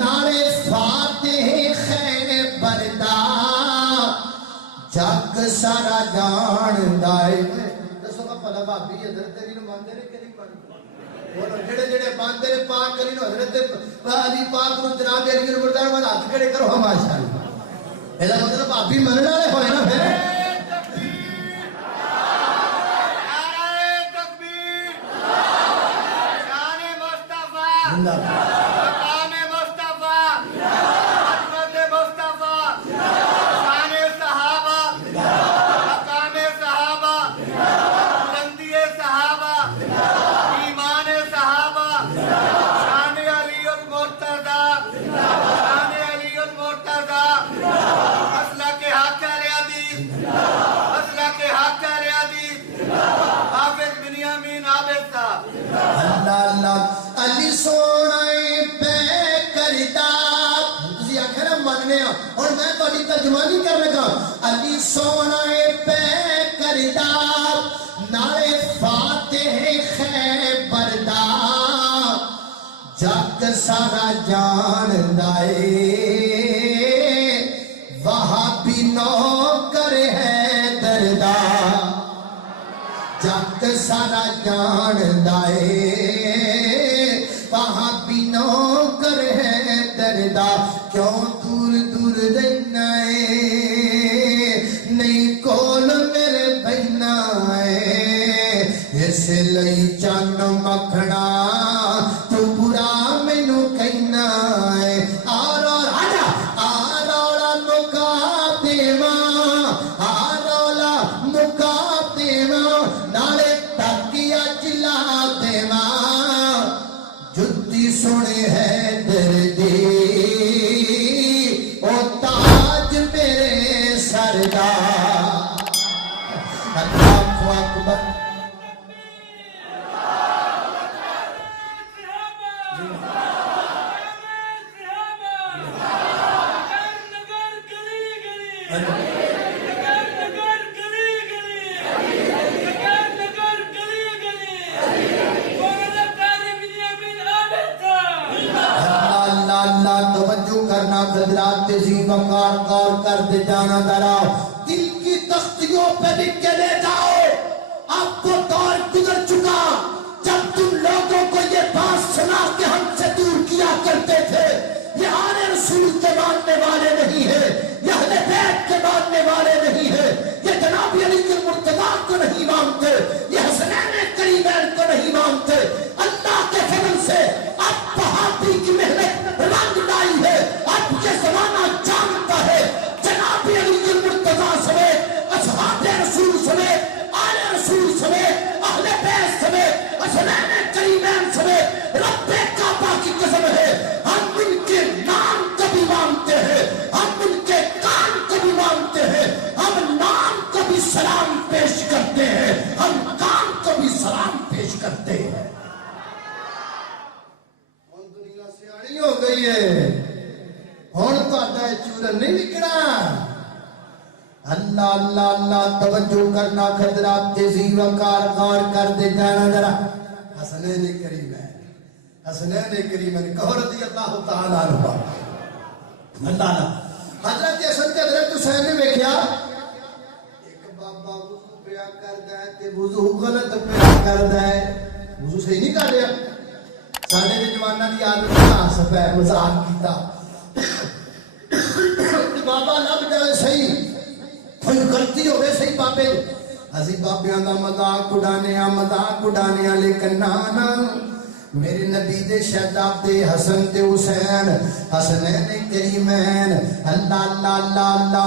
نالے فاتح خیبر دا جگ سارا جان دائے دسو کا پلا بھابی حضرت علی نو باندے نے کہ نہیں باندے بولو جڑے جڑے باندے نے پاک علی نو حضرت علی پاک نو جناب علی نو مردار میں ہاتھ کھڑے کرو ہم ماشاءاللہ ایسا مطلب بھابی منن والے ہوئے نا پھر مقام مصطفیٰ عظمت مصطفیٰ شان صحابہ مقام صحابہ بلندی صحابہ ایمان صحابہ شان علی المرتضی شان علی المرتضی مسلک حق حدیث مسلک حق حدیث حافظ بنیامین عابد صاحب اللہ اللہ علی سونا پہ کرتا تسی آکھے نا مننے اور میں تہاڈی ترجمانی کر لگا علی سونا پہ کرتا نالے فاتح خیبر دا جگ سارا جان دائے وہابی نوکر ہے دردا جگ سارا جان دائے وہاں بھی نوکر ہے دردا کیوں دور دور رہنا ہے نہیں کول میرے بہنا ہے اس لئی چن مکھنا تو برا مینوں کہنا ہے آرولا مکا دیواں آرولا مکا دیواں نالے تکیا چلا دیواں جتی سنے ہے دردی او تاج میرے سردار اللہ اکبر کرنا خدرات تیزی وقار کار کر دے جانا درا دل کی تختیوں پہ لکھ کے لے جاؤ اب وہ دور گزر چکا جب تم لوگوں کو یہ بات سنا کہ ہم سے دور کیا کرتے تھے یہ آل رسول کے ماننے والے نہیں ہے یہ اہل بیت کے ماننے والے نہیں ہے یہ جناب علی المرتضیٰ کو نہیں مانتے یہ حسنین کریمین کو نہیں مانتے اللہ کے فضل سے اب بہادری کی محنت رنگ لائی ہے اب یہ زمانہ جانتا ہے جناب علی المرتضیٰ سمیت اصحاب رسول سمیت آل رسول سمیت اہل بیت سمیت حسنین کریمین سمیت رب کعبہ کی قسم ہے ہم ان کے نام کو بھی مانتے ہیں ہم ان کے کام کو بھی مانتے ہیں ہم نام کو بھی سلام پیش کرتے ہیں ہم کام کو بھی سلام پیش کرتے ہیں دنیا سیاڑی ہو گئی ہے ہون تو آتا ہے چورن نہیں نکڑا اللہ اللہ اللہ توجہ کرنا خدرات تیزی وقار غور کر دے جانا ذرا حسنین کریمین حسنین کریمین کہو رضی اللہ تعالیٰ عنہ اللہ حضرت حسن کے حضرت حسین نے دیکھا ایک بابا وضو پیا کردا ہے تے وضو غلط پیا کردا ہے وضو صحیح نہیں کر رہا ساڈے دے جواناں دی عادت ہنس پے مذاق کیتا بابا لب جائے صحیح کوئی غلطی ہوئے صحیح بابے اسی بابیاں دا مذاق اڑانے لیکن نانا میرے نبی دے شہزاد دے حسن تے حسین حسنین کریمین اللہ اللہ اللہ اللہ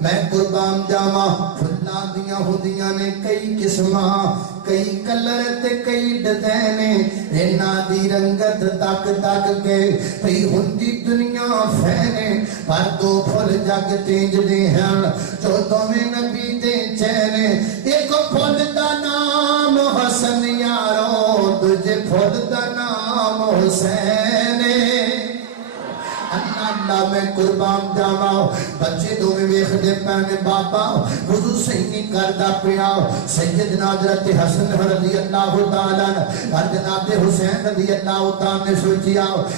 میں قربان جاواں پھلاں دیاں ہوندیاں نے کئی قسماں کئی کلر تے کئی ڈیزائن انہاں دی رنگت تک تک کے پئی ہوندی دنیا فینے پر دو پھل جگ تینج دے ہیں جو دوویں نبی دے چین ایک پھل دا نام حسن یارو دجے پھل دا نام حسین اللہ میں قربان جاواں بچے دو میں ویکھ دے پہنے بابا وضو صحیح نہیں کردا پیا سیدنا حضرت حسن رضی اللہ تعالیٰ عنہ اور جناب حسین رضی اللہ تعالیٰ نے سوچیا